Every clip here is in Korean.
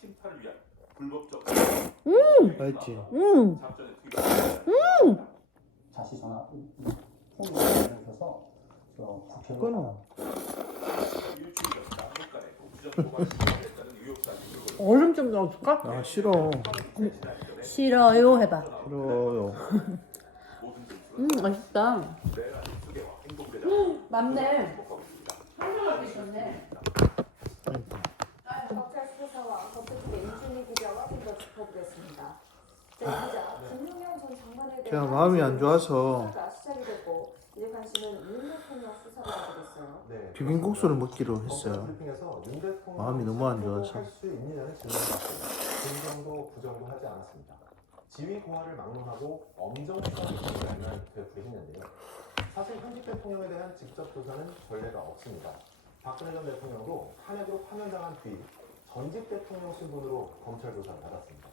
침탈을 위한 불법적 맛있지? 작전에 투입. 다시 전화 폰 연락해서 국회로 끊어. 일주일이었다. 국가에 부정 도발 시도했다는 의혹까지 들고 얼음 좀 넣어줄까? 아 싫어. 싫어요 해봐. 싫어요. 맛있다. 내가 익숙해와 행복되자. 맞네. 행복하고 있습니다. 한정하고 있었네. 검찰 수사와 법조계 인준이 기자와 좀 더 짚어보겠습니다. 기자 김용현 전 장관에 대한 제가 마음이 안 좋아서 수사가 시작이 됐고 이제 관심은 윤 대통령 수사로 하게 됐어요. 네, 비빔국수를 먹기로 했어요. 브리핑에서 윤 대통령 마음이 너무 안 좋아서. 할수 있느냐는 질문받고 긍정도 부정도 하지 않았습니다. 지위 고하를 막론하고 엄정성을 기대하면 되시는데요. 사실 현직 대통령에 대한 직접 조사는 전례가 없습니다. 박근혜 전 대통령도 탄핵으로 파면당한 뒤 전직 대통령 신분으로 검찰 조사를 받았습니다.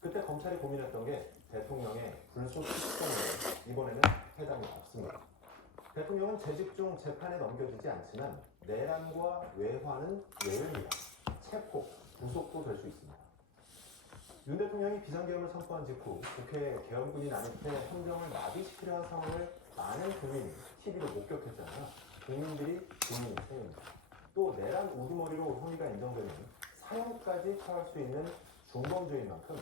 그때 검찰이 고민했던 게 대통령의 불소 특검인데 이번에는 해당이 없습니다. 대통령은 재직 중 재판에 넘겨지지 않지만 내란과 외환은 예외입니다. 체포, 구속도 될 수 있습니다. 윤 대통령이 비상계엄을 선포한 직후 국회에 계엄군이 난입해 행정을 마비시키려 한 상황을 많은 국민이 TV로 목격했잖아요. 국민들이 국민의 셈입니다. 또 내란 우두머리로 혐의가 인정되는 사형까지 처할 수 있는 중범죄인 만큼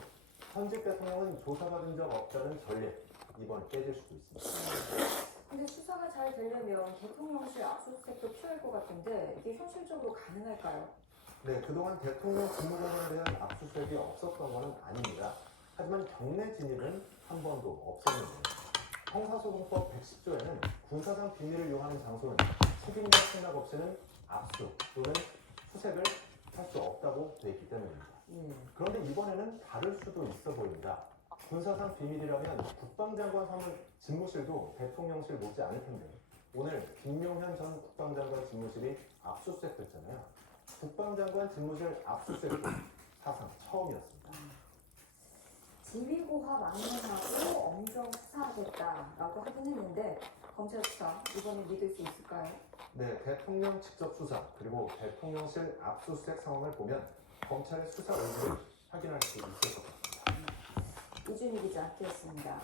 현직 대통령은 조사받은 적 없다는 전례 이번에 깨질 수도 있습니다. 근데 수사가 잘 되려면 대통령실 압수수색도 필요할 것 같은데 이게 현실적으로 가능할까요? 네, 그동안 대통령 직무관에 대한 압수수색이 없었던 것은 아닙니다. 하지만 경내 진입은 한 번도 없었는데요. 형사소송법 110조에는 군사상 비밀을 요하는 장소는 책임자 승낙 없이는 압수 또는 수색을 할 수 없다고 되어 있기 때문입니다. 그런데 이번에는 다를 수도 있어 보입니다. 군사상 비밀이라면 국방장관 사무 집무실도 대통령실 못지 않을 텐데 오늘 김용현 전 국방장관 집무실이 압수수색됐잖아요. 국방장관 집무실 압수수색도 사상 처음이었습니다. 지휘고하 막론하고 엄정 수사하겠다라고 하긴 했는데 검찰 수사 이번에 믿을 수 있을까요? 네, 대통령 직접 수사 그리고 대통령실 압수수색 상황을 보면 검찰의 수사 의지를 확인할 수 있을 것 같습니다. 이준희 기자 함께했습니다.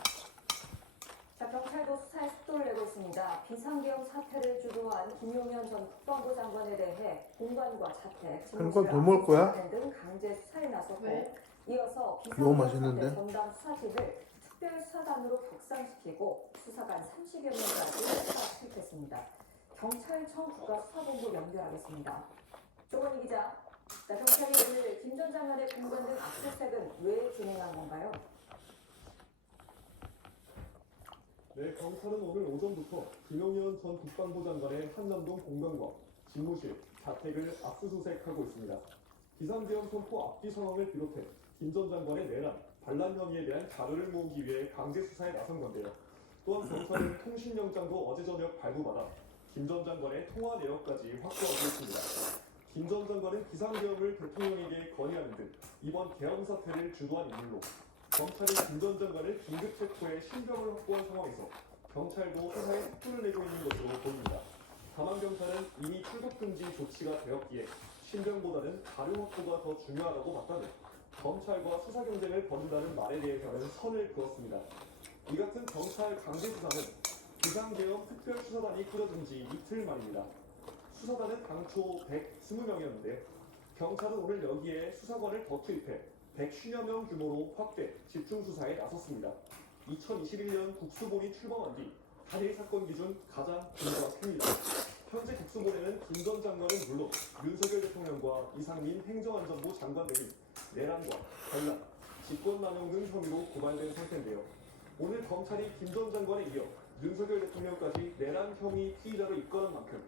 자, 경찰도 수사에 속도를 내고 있습니다. 비상계엄 사태를 주도한 김용현 전 국방부 장관에 대해 공관과 자택, 그러니까 돈 먹을 거야? 등 강제 수사에 나섰고 왜? 이어서 이거 비상계엄 맛있는데? 사태 전담 수사팀을 특별수사단으로 격상시키고 수사관 30여 명까지 수사시켰습니다. 경찰청 국가수사본부 연결하겠습니다. 조건희 기자, 자, 경찰이 오늘 김 전 장관의 공관 등 압수수색은 왜 진행한 건가요? 네, 경찰은 오늘 오전부터 김용현 전 국방부 장관의 한남동 공관과 집무실, 자택을 압수수색하고 있습니다. 비상계엄 선포 앞뒤 상황을 비롯해 김 전 장관의 내란, 반란 혐의에 대한 자료를 모으기 위해 강제 수사에 나선 건데요. 또한 경찰은 통신영장도 어제 저녁 발부받아 김 전 장관의 통화 내역까지 확보하고 있습니다. 김 전 장관은 비상계엄을 대통령에게 건의하는 등 이번 계엄 사태를 주도한 인물로 검찰이 김 전 장관을 긴급 체포해 신병을 확보한 상황에서 경찰도 수사에 속도를 내고 있는 것으로 보입니다. 다만 경찰은 이미 출국 금지 조치가 되었기에 신병보다는 자료 확보가 더 중요하다고 봤다며 검찰과 수사 경쟁을 벌인다는 말에 대해서는 선을 그었습니다. 이 같은 경찰 강제 수사는 비상계엄 특별수사단이 꾸려진 지 이틀 만입니다. 수사단은 당초 120명이었는데 경찰은 오늘 여기에 수사관을 더 투입해 150여 명 규모로 확대 집중수사에 나섰습니다. 2021년 국수본이 출범한 뒤 단일 사건 기준 가장 중요한 편입니다. 현재 국수본에는 김 전 장관은 물론 윤석열 대통령과 이상민 행정안전부 장관 등이 내란과 반란, 직권남용 등 혐의로 고발된 상태인데요. 오늘 검찰이 김 전 장관에 이어 윤석열 대통령까지 내란 혐의 피의자로 입건한 만큼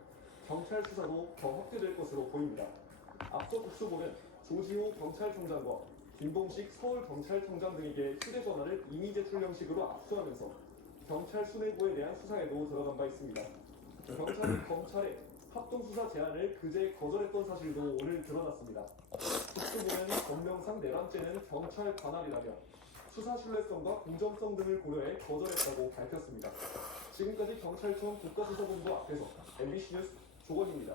경찰 수사도 더 확대될 것으로 보입니다. 앞서 국수본은 조지호 경찰청장과 김봉식 서울경찰청장 등에게 휴대전화를 이미 제출 형식으로 압수하면서 경찰 수뇌부에 대한 수사에도 들어간 바 있습니다. 경찰이 검찰의 합동수사 제안을 그제 거절했던 사실도 오늘 드러났습니다. 국수부는 법령상 내란죄는 경찰 관할이라며 수사 신뢰성과 공정성 등을 고려해 거절했다고 밝혔습니다. 지금까지 경찰청 국가수사본부 앞에서 MBC 뉴스 조건입니다.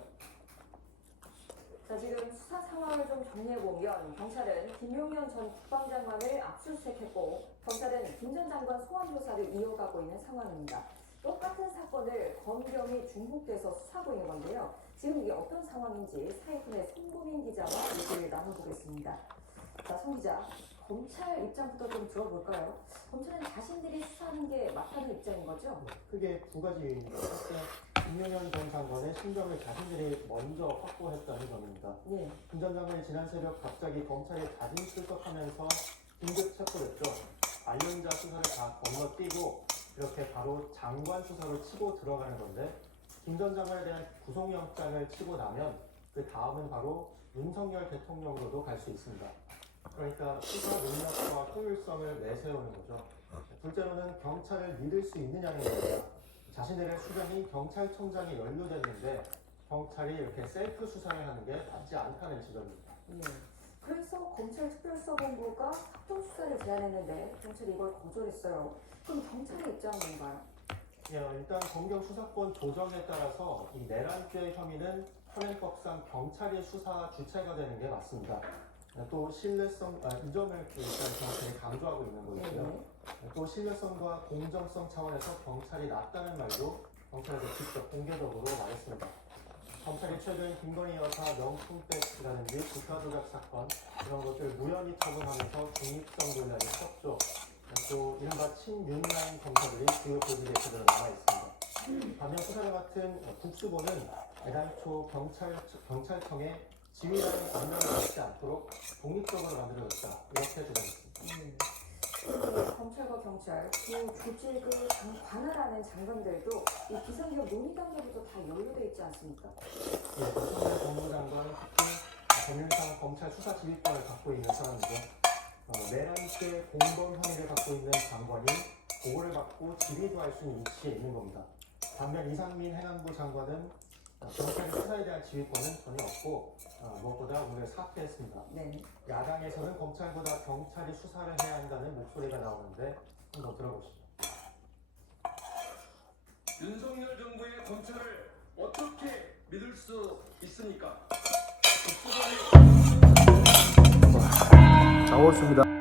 자, 지금 수사 상황을 좀 정리해보면 경찰은 김용현 전 국방장관을 압수수색했고 경찰은 김 전 장관 소환 조사를 이어가고 있는 상황입니다. 똑같은 사건을 검경이 중복돼서 수사하고 있는 건데요. 지금 이게 어떤 상황인지 사이픈의 손고민 기자와 얘기를 나눠보겠습니다. 자, 송 기자, 검찰 입장부터 좀 들어볼까요? 검찰은 자신들이 수사하는 게 맞다는 입장인 거죠? 크게 두 가지 요인입니다. 첫째, 김용현 전 장관의 신병을 자신들이 먼저 확보했다는 점입니다. 네. 김 전 장관이 지난 새벽 갑자기 검찰에 자진 출석하면서 긴급 체포됐죠. 관련자 수사를 다 건너뛰고 이렇게 바로 장관 수사로 치고 들어가는 건데 김 전 장관에 대한 구속영장을 치고 나면 그 다음은 바로 윤석열 대통령으로도 갈 수 있습니다. 그러니까 수사 능력과 효율성을 내세우는 거죠. 둘째로는 경찰을 믿을 수 있느냐는 겁니다. 자신들의 수장이 경찰청장에 연루됐는데 경찰이 이렇게 셀프 수사를 하는 게 맞지 않다는 지적입니다. 네. 그래서 검찰특별수사본부가 합동수사를 제안했는데 경찰이 이걸 거절했어요. 그럼 경찰의 입장은 뭔가요? 일단 검경 수사권 조정에 따라서 이 내란죄 혐의는 현행법상 경찰이 수사 주체가 되는 게 맞습니다. 또 신뢰성, 이 점을 일단 정확하게 강조하고 있는 거고요. 또 신뢰성과 공정성 차원에서 경찰이 낫다는 말도 경찰에서 직접 공개적으로 말했습니다. 검찰이 최근 김건희 여사 명품백이라든지 국가조작 사건 이런 것들 무혐의 처분하면서 중립성 논란이 컸죠. 또 이른바 친윤라인 검사들이 주요 보직에 그대로 남아있습니다. 반면 수사를 맡은 국수본은 애당초 경찰청에 지휘라인 권한을 갖지 않도록 독립적으로 만들어졌다 이렇게 주장했습니다. 검찰과 경찰, 그 조직을 관할하는 장관들도 이 비상기업 논의 단계부터 다 연루돼 있지 않습니까? 박성재 법무장관은 특히 법률상 검찰 수사 지휘권을 갖고 있는 사람이죠. 내란죄 공범 혐의를 갖고 있는 장관이 보고를 받고 지휘도 할 수 있는 위치에 있는 겁니다. 반면 이상민 행안부 장관은 경찰의 수사에 대한 지휘권은 전혀 없고 무엇보다 오늘 사퇴했습니다. 네. 야당에서는 검찰보다 경찰이 수사를 해야 한다는 목소리가 나오는데 한번 들어보시죠. 윤석열 정부의 검찰을 어떻게 믿을 수 있습니까? 잘 먹었습니다.